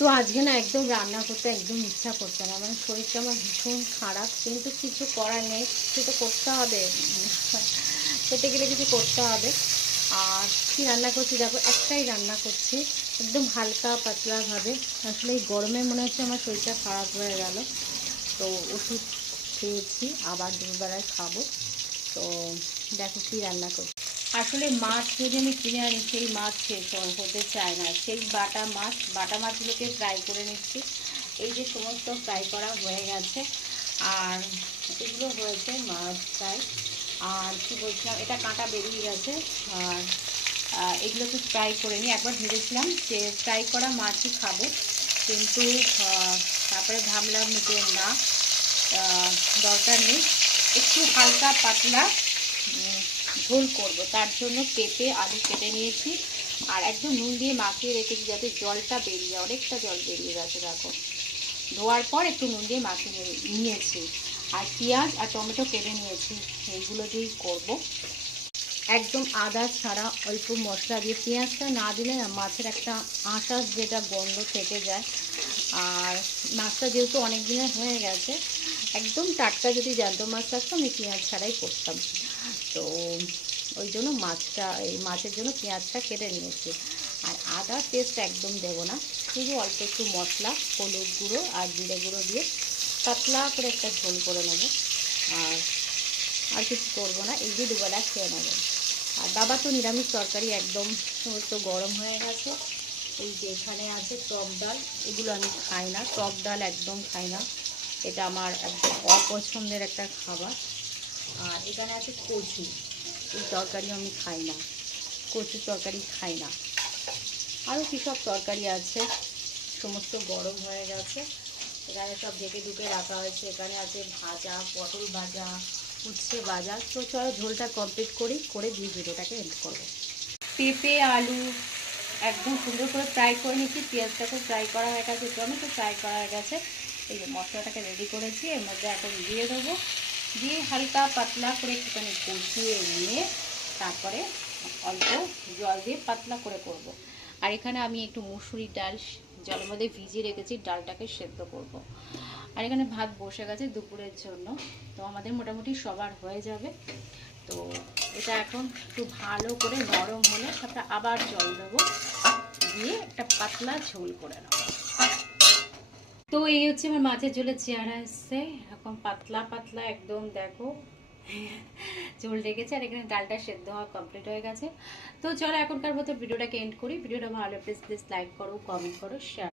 তো আজকে না একদম রান্না করতে একদম ইচ্ছা করছে না, মানে শরীরটা আমার ভীষণ খারাপ, কিন্তু কিছু করার নেই, কিছু তো করতে হবে, খেতে গেলে কিছু করতে হবে। আর কী রান্না করছি দেখো, একটাই রান্না করছি একদম হালকা পাতলাভাবে। আসলে এই গরমে মনে হচ্ছে আমার শরীরটা খারাপ হয়ে গেল, তো ওষুধ খেয়েছি, আবার দুপুরবেলায় খাবো। তো দেখো কী রান্না করছি। আসলে মাছ যদি আমি কিনে আনি, সেই মাছ শেষ হতে চায় না, সেই বাটা মাছগুলোকে ফ্রাই করে নিচ্ছি। এই যে সমস্ত ফ্রাই করা হয়ে গেছে, আর এগুলো হয়েছে মাছ ফ্রাই। আর কি বলছিলাম, এটা কাঁটা বেরিয়ে গেছে। আর এগুলোকে ফ্রাই করে নিই, একবার ভেবেছিলাম যে ফ্রাই করা মাছই খাবো, কিন্তু তারপরে ভাবলাম যে না, দরকার নেই, একটু হালকা পাতলা ঝোল করব। তার জন্য পেঁপে আলু কেটে নিয়েছি, আর একদম নুন দিয়ে মাখিয়ে রেখেছি যাতে জলটা বেরিয়ে যায়। অনেকটা জল বেরিয়ে গেছে দেখো, ধোয়ার পর একটু নুন দিয়ে মাখিয়ে নিয়েছি। আর পেঁয়াজ আর টমেটো কেটে নিয়েছি, এইগুলো দিয়েই করব। একদম আদা ছাড়া অল্প মশলা দিয়ে, পেঁয়াজটা না দিলে না মাছের একটা আঁশাশ যেটা গন্ধ থেকে যায়। আর মাছটা যেহেতু অনেক দিনের হয়ে গেছে, একদম টাটকা যদি জ্যান্ত মাছ থাকতো আমি পেঁয়াজ ছাড়াই করতাম। তো ওই জন্য এই মাছের জন্য পেঁয়াজটা কেটে নিয়েছি। আর আদা পেস্ট একদম দেবো না, শুধু অল্প একটু মশলা, হলুদ গুঁড়ো আর জিরে গুঁড়ো দিয়ে পাতলা করে একটা ঝোল করে নেবো। আর কিছু করবো না, এই দিয়ে দুবেলা খেয়ে নেবো। আর বাবা তো নিরামিষ তরকারি একদম সমস্ত গরম হয়ে গেছে। এই যে এখানে আছে টক ডাল, এগুলো আমি খাই না, টক ডাল একদম খাই না, এটা আমার একদম অপছন্দের একটা খাবার। আর এখানে আছে কচু, এই তরকারি আমি খাই না, কচুর তরকারি খাই না। আরও কী সব তরকারি আছে, সমস্ত গরম হয়ে গেছে। এখানে সব ঢেকে ঢুকে রাখা হয়েছে, এখানে আছে ভাজা, পটল ভাজা, উচ্ছে ভাজা। তো চলো ঝোলটা কমপ্লিট করে দিয়ে ভিডিওটাকে এন্ড করবো। পেঁপে আলু একদম সুন্দর করে ফ্রাই করে নিচ্ছি, পেঁয়াজটাকে ফ্রাই করা হয়ে গেছে, টমেটো ফ্রাই করা হয়ে গেছে। এই যে মশলাটাকে রেডি করেছি, এর মধ্যে এখন দিয়ে দেবো, দিয়ে হালকা পাতলা করে একটুখানি কষিয়ে নিয়ে তারপরে অল্প জল দিয়ে পাতলা করে করব। আর এখানে আমি একটু মুসুরির ডাল জলের মধ্যে ভিজিয়ে রেখেছি, ডালটাকে সেদ্ধ করব। আর এখানে ভাত বসে গেছে দুপুরের জন্য, তো আমাদের মোটামুটি সবার হয়ে যাবে। তো এটা এখন একটু ভালো করে নরম হলে তারপরে আবার জল দেবো, দিয়ে একটা পাতলা ঝোল করে নেব। তো এই হচ্ছে আমার মাছের ঝোলের চেহারা এসছে, এখন পাতলা পাতলা একদম দেখো ঝোল রেখেছে। আর এখানে ডালটা সেদ্ধ হওয়া কমপ্লিট হয়ে গেছে। তো চলো এখনকার মতো ভিডিওটাকে এন্ড করি। ভিডিওটা ভালো প্লিজ লাইক করো, কমেন্ট করো, শেয়ার।